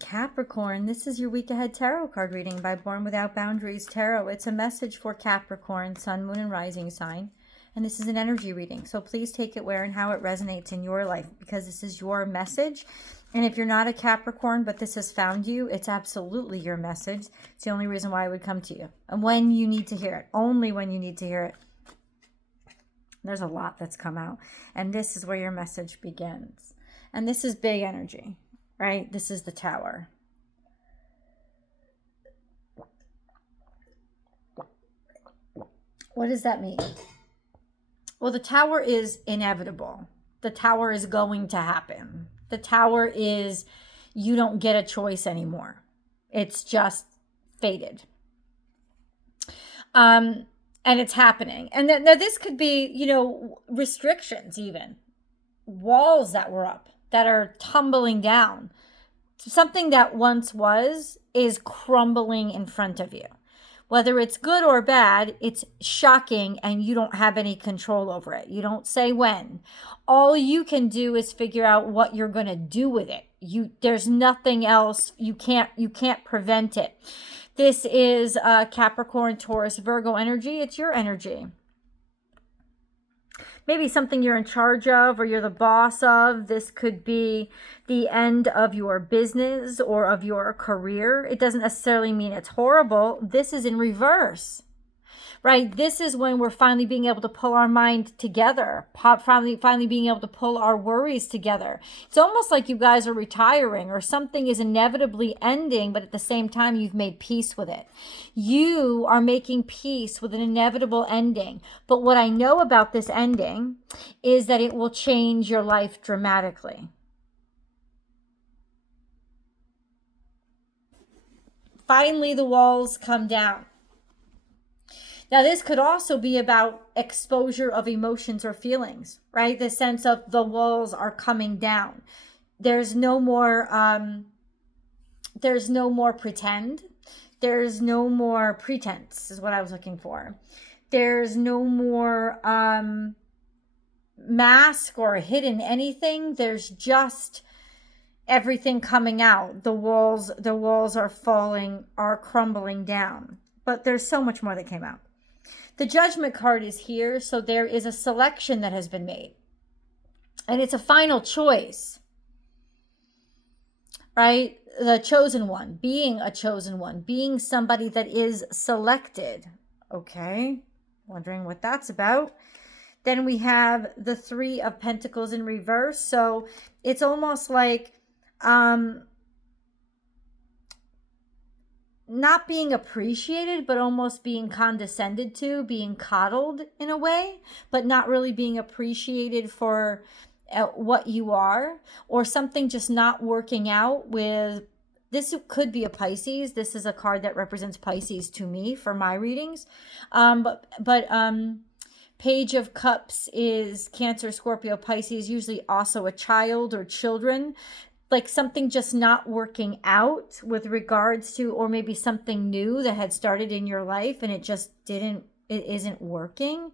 Capricorn, this is your week ahead tarot card reading by Born Without Boundaries Tarot. It's a message for Capricorn, sun, moon, and rising sign. And this is an energy reading. So please take it where and how it resonates in your life, because this is your message. And if you're not a Capricorn, but this has found you, it's absolutely your message. It's the only reason why I would come to you. And when you need to hear it, only when you need to hear it. There's a lot that's come out. And this is where your message begins. And this is big energy, right? This is the Tower. What does that mean? Well, the Tower is inevitable. The Tower is going to happen. The Tower is, you don't get a choice anymore. It's just fated. And it's happening. And now this could be, restrictions even. Walls that were up that are tumbling down. Something that once was is crumbling in front of you. Whether it's good or bad, it's shocking and you don't have any control over it. You don't say when. All you can do is figure out what you're going to do with it. There's nothing else. You can't prevent it. This is Capricorn, Taurus, Virgo energy. It's your energy. Maybe something you're in charge of or you're the boss of. This could be the end of your business or of your career. It doesn't necessarily mean it's horrible. This is in reverse, right? This is when we're finally being able to pull our mind together, finally being able to pull our worries together. It's almost like you guys are retiring or something is inevitably ending, but at the same time, you've made peace with it. You are making peace with an inevitable ending. But what I know about this ending is that it will change your life dramatically. Finally, the walls come down. Now, this could also be about exposure of emotions or feelings, right? The sense of the walls are coming down. There's no more pretend. There's no more pretense is what I was looking for. There's no more mask or hidden anything. There's just everything coming out. The walls are crumbling down. But there's so much more that came out. The Judgment card is here, so there is a selection that has been made. And it's a final choice, right? The chosen one, being a chosen one, being somebody that is selected. Okay, wondering what that's about. Then we have the Three of Pentacles in reverse. So it's almost like not being appreciated, but almost being condescended to, being coddled in a way, but not really being appreciated for what you are, or something just not working out with. This could be a Pisces. This is a card that represents Pisces to me for my readings. But Page of Cups is Cancer, Scorpio, Pisces, usually also a child or children. Like something just not working out with regards to, or maybe something new that had started in your life and it isn't working,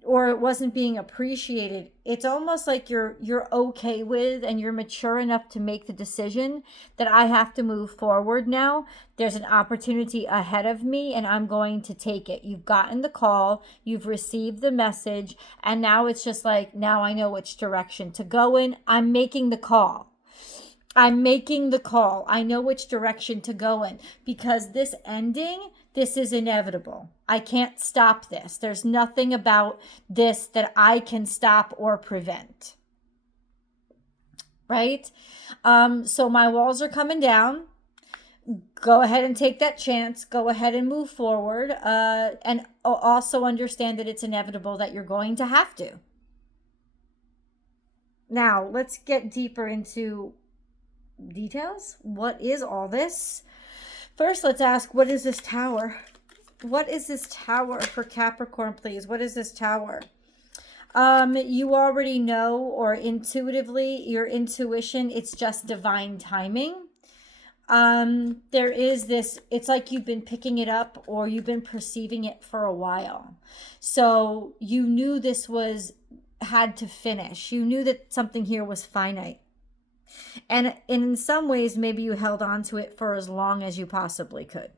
or it wasn't being appreciated. It's almost like you're okay with, and you're mature enough to make the decision that I have to move forward now. There's an opportunity ahead of me and I'm going to take it. You've gotten the call, you've received the message, and now it's just like, now I know which direction to go in. I'm making the call. I know which direction to go in, because this ending, this is inevitable. I can't stop this. There's nothing about this that I can stop or prevent. Right? So my walls are coming down. Go ahead and take that chance. Go ahead and move forward. And also understand that it's inevitable that you're going to have to. Now, let's get deeper into details. What is all this? First, let's ask, what is this Tower? What is this Tower for Capricorn, please? What is this Tower? You already know, or intuitively, your intuition, it's just divine timing. There is this, it's like you've been picking it up or you've been perceiving it for a while. So you knew this had to finish. You knew that something here was finite. And in some ways, maybe you held on to it for as long as you possibly could.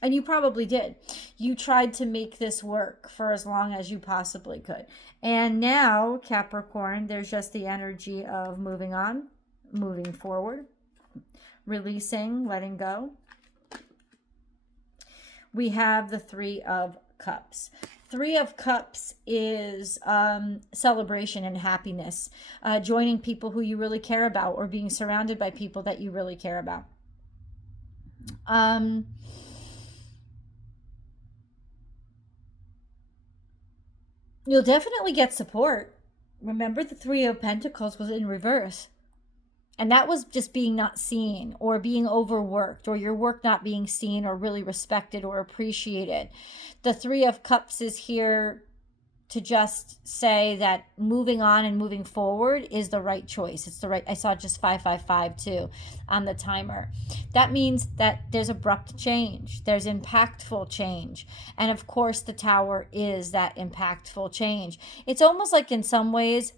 And you probably did. You tried to make this work for as long as you possibly could. And now, Capricorn, there's just the energy of moving on, moving forward, releasing, letting go. We have the Three of Cups. Three of Cups is celebration and happiness, joining people who you really care about, or being surrounded by people that you really care about. You'll definitely get support. Remember, the Three of Pentacles was in reverse. And that was just being not seen, or being overworked, or your work not being seen or really respected or appreciated. The Three of Cups is here to just say that moving on and moving forward is the right choice. It's the right, I saw just 555 too on the timer. That means that there's abrupt change. There's impactful change. And of course, the Tower is that impactful change. It's almost like, in some ways,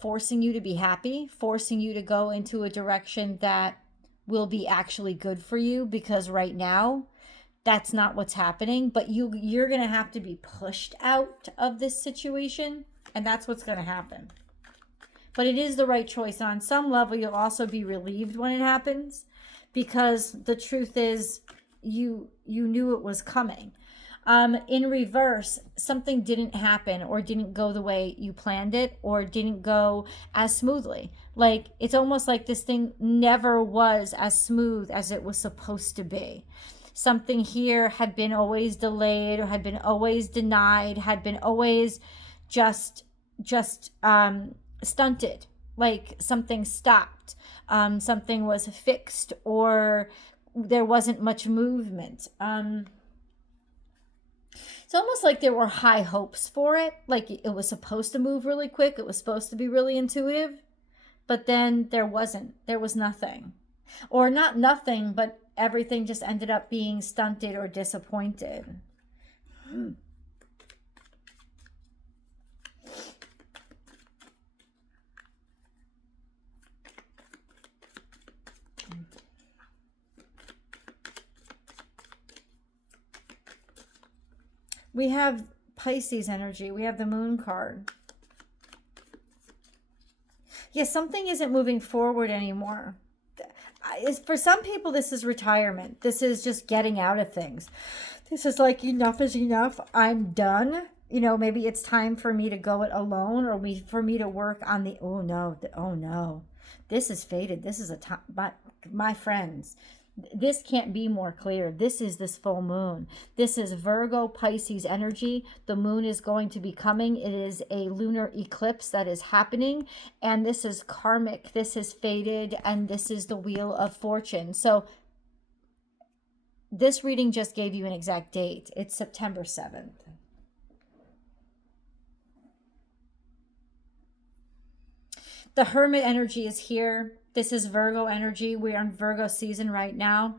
forcing you to be happy, forcing you to go into a direction that will be actually good for you, because right now that's not what's happening. But you're going to have to be pushed out of this situation, and that's what's going to happen. But it is the right choice. On some level, you'll also be relieved when it happens, because the truth is you knew it was coming. In reverse, something didn't happen, or didn't go the way you planned it, or didn't go as smoothly. Like, it's almost like this thing never was as smooth as it was supposed to be. Something here had been always delayed, or had been always denied, had been always just stunted. Like, something stopped, something was fixed, or there wasn't much movement. It's almost like there were high hopes for it. Like, it was supposed to move really quick. It was supposed to be really intuitive. But then there wasn't. There was nothing. Or not nothing, but everything just ended up being stunted or disappointed. We have Pisces energy. We have the Moon card. Yes, something isn't moving forward anymore. For some people, this is retirement. This is just getting out of things. This is like, enough is enough. I'm done. You know, maybe it's time for me to go it alone, or for me to work on the, oh no, this is fated. This is a time, my friends. This can't be more clear. This is this full moon. This is Virgo Pisces energy. The moon is going to be coming. It is a lunar eclipse that is happening. And this is karmic. This is fated. And this is the Wheel of Fortune. So this reading just gave you an exact date. It's September 7th. The Hermit energy is here. This is Virgo energy. We're in Virgo season right now.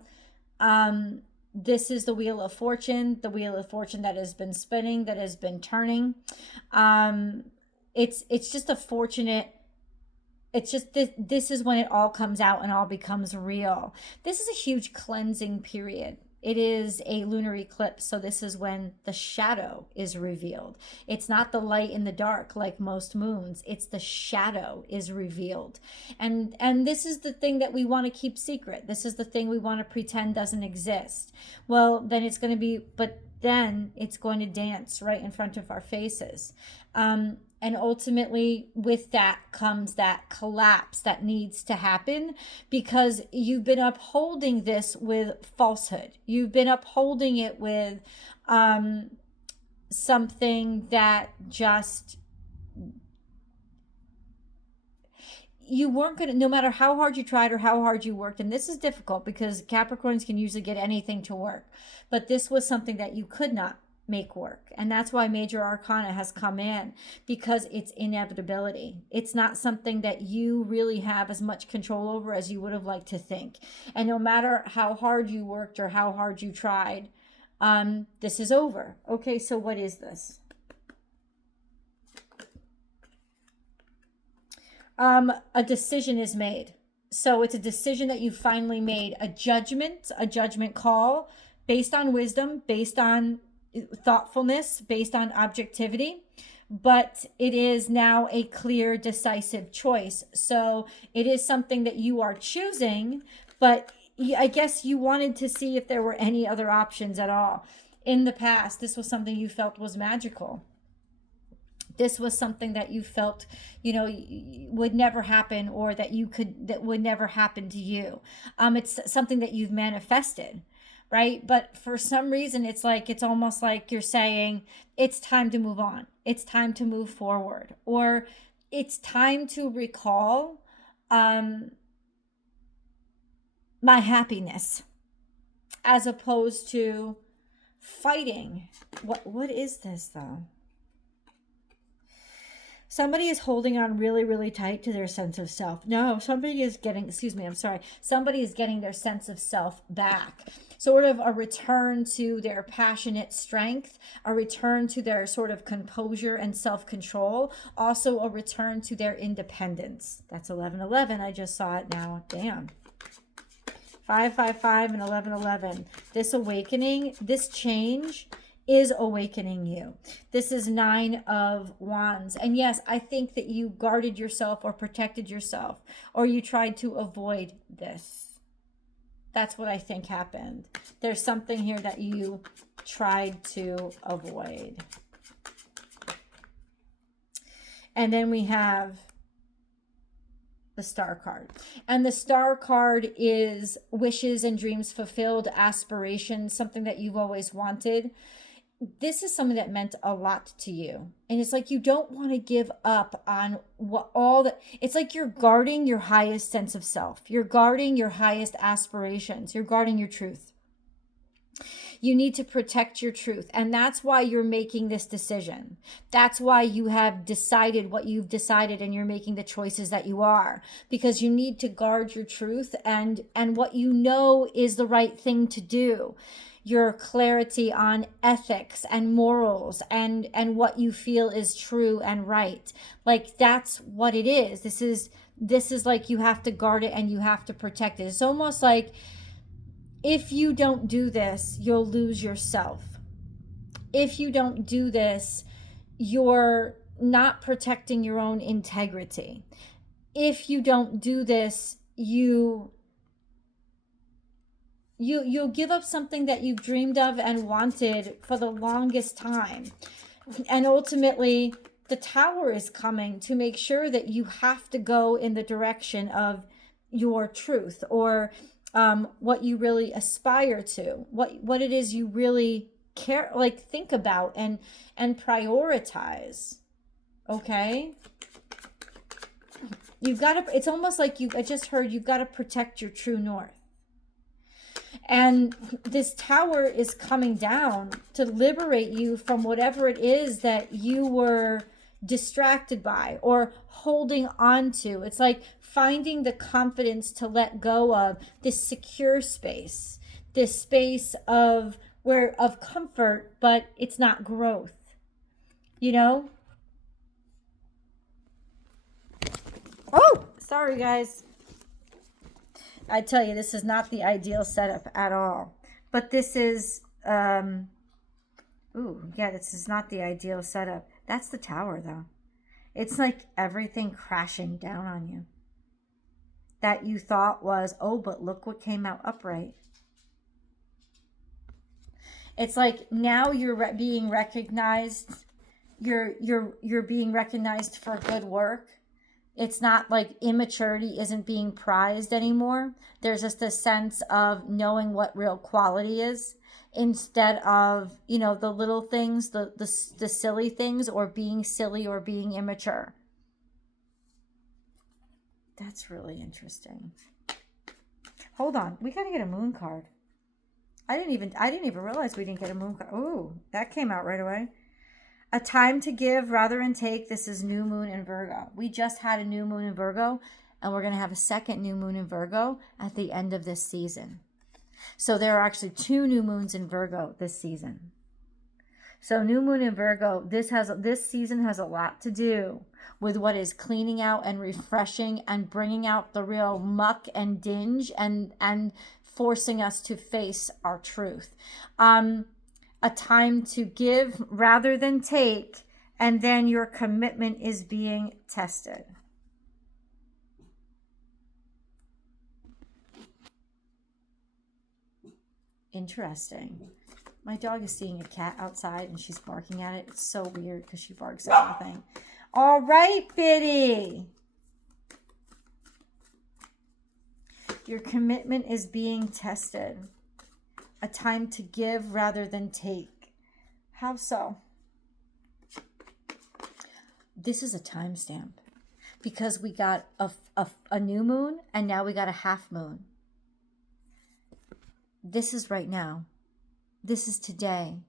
This is the Wheel of Fortune, the Wheel of Fortune that has been spinning, that has been turning. It's just a fortunate, it's just this is when it all comes out and all becomes real. This is a huge cleansing period. It is a lunar eclipse, so this is when the shadow is revealed. It's not the light in the dark like most moons. It's the shadow is revealed. And this is the thing that we want to keep secret. This is the thing we want to pretend doesn't exist. Well, then it's going to be, but then it's going to dance right in front of our faces. And ultimately, with that comes that collapse that needs to happen, because you've been upholding this with falsehood. You've been upholding it with something that just, you weren't going to, no matter how hard you tried or how hard you worked. And this is difficult because Capricorns can usually get anything to work. But this was something that you could not make work. And that's why Major Arcana has come in, because it's inevitability. It's not something that you really have as much control over as you would have liked to think. And no matter how hard you worked or how hard you tried, this is over. Okay, so what is this? A decision is made. So it's a decision that you finally made, a judgment call based on wisdom, based on thoughtfulness, based on objectivity. But it is now a clear, decisive choice. So it is something that you are choosing, but I guess you wanted to see if there were any other options at all. In the past, this was something you felt was magical. This was something that you felt, would never happen, or that would never happen to you. It's something that you've manifested, right? But for some reason, it's almost like you're saying it's time to move on. It's time to move forward, or it's time to recall my happiness, as opposed to fighting. What is this though? Somebody is holding on really, really tight to their sense of self. No, somebody is getting their sense of self back. Sort of a return to their passionate strength, a return to their sort of composure and self-control, also a return to their independence. That's 1111. I just saw it now. Damn. 555 and 1111. This awakening, this change is awakening you. This is 9 of Wands. And yes, I think that you guarded yourself or protected yourself, or you tried to avoid this. That's what I think happened. There's something here that you tried to avoid. And then we have the Star card. And the Star card is wishes and dreams fulfilled, aspirations, something that you've always wanted. This is something that meant a lot to you. And it's like you don't want to give up on it's like you're guarding your highest sense of self. You're guarding your highest aspirations. You're guarding your truth. You need to protect your truth. And that's why you're making this decision. That's why you have decided what you've decided, and you're making the choices that you are, because you need to guard your truth and what you know is the right thing to do. Your clarity on ethics and morals and what you feel is true and right. Like, that's what it is. This is like you have to guard it and you have to protect it. It's almost like if you don't do this, you'll lose yourself. If you don't do this, you're not protecting your own integrity. If you don't do this, you'll give up something that you've dreamed of and wanted for the longest time. And ultimately, the Tower is coming to make sure that you have to go in the direction of your truth, or what you really aspire to, what it is you really care, like think about and prioritize. Okay? It's almost like I just heard you've got to protect your true north. And this Tower is coming down to liberate you from whatever it is that you were distracted by or holding on to. It's like finding the confidence to let go of this secure space, this space of comfort, but it's not growth. Oh, sorry guys. I tell you, this is not the ideal setup at all. But this is, this is not the ideal setup. That's the Tower, though. It's like everything crashing down on you. That you thought was, oh, but look what came out upright. It's like now you're being recognized. You're being recognized for good work. It's not like immaturity isn't being prized anymore. There's just a sense of knowing what real quality is, instead of, the little things, the silly things, or being silly or being immature. That's really interesting. Hold on. We got to get a moon card. I didn't even realize we didn't get a moon card. Oh, that came out right away. A time to give rather than take. This is new moon in Virgo. We just had a new moon in Virgo, and we're going to have a second new moon in Virgo at the end of this season. So there are actually 2 new moons in Virgo this season. So new moon in Virgo, this season has a lot to do with what is cleaning out and refreshing and bringing out the real muck and dinge and forcing us to face our truth. A time to give rather than take, and then your commitment is being tested. Interesting. My dog is seeing a cat outside and she's barking at it. It's so weird because she barks at nothing. All right, Biddy. Your commitment is being tested. A time to give rather than take. How so? This is a timestamp because we got a new moon and now we got a half moon. This is right now. This is today.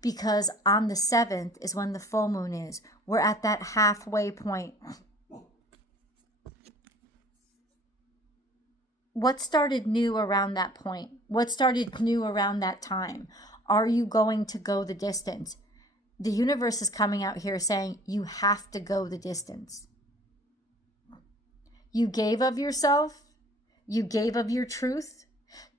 Because on the 7th is when the full moon is. We're at that halfway point. What started new around that point? What started new around that time? Are you going to go the distance? The universe is coming out here saying you have to go the distance. You gave of yourself. You gave of your truth.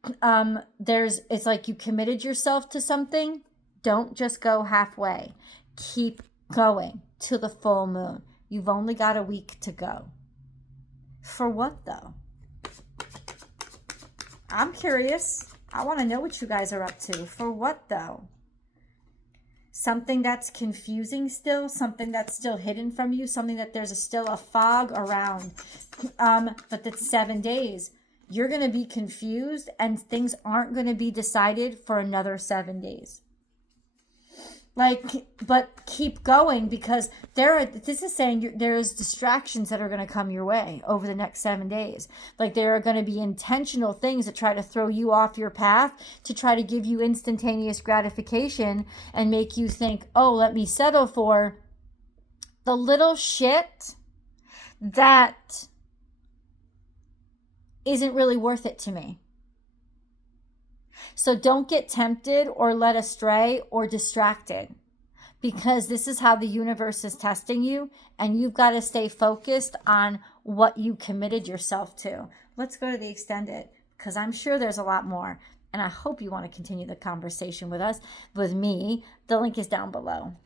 It's like you committed yourself to something. Don't just go halfway. Keep going to the full moon. You've only got a week to go. For what though? I'm curious. I want to know what you guys are up to. For what though? Something that's confusing still, something that's still hidden from you, something that there's still a fog around. But that's 7 days. You're going to be confused and things aren't going to be decided for another 7 days. But keep going because this is saying there's distractions that are going to come your way over the next 7 days. Like there are going to be intentional things that try to throw you off your path to try to give you instantaneous gratification and make you think, oh, let me settle for the little shit that isn't really worth it to me. So don't get tempted or led astray or distracted because this is how the universe is testing you and you've got to stay focused on what you committed yourself to. Let's go to the extended because I'm sure there's a lot more and I hope you want to continue the conversation with me. The link is down below.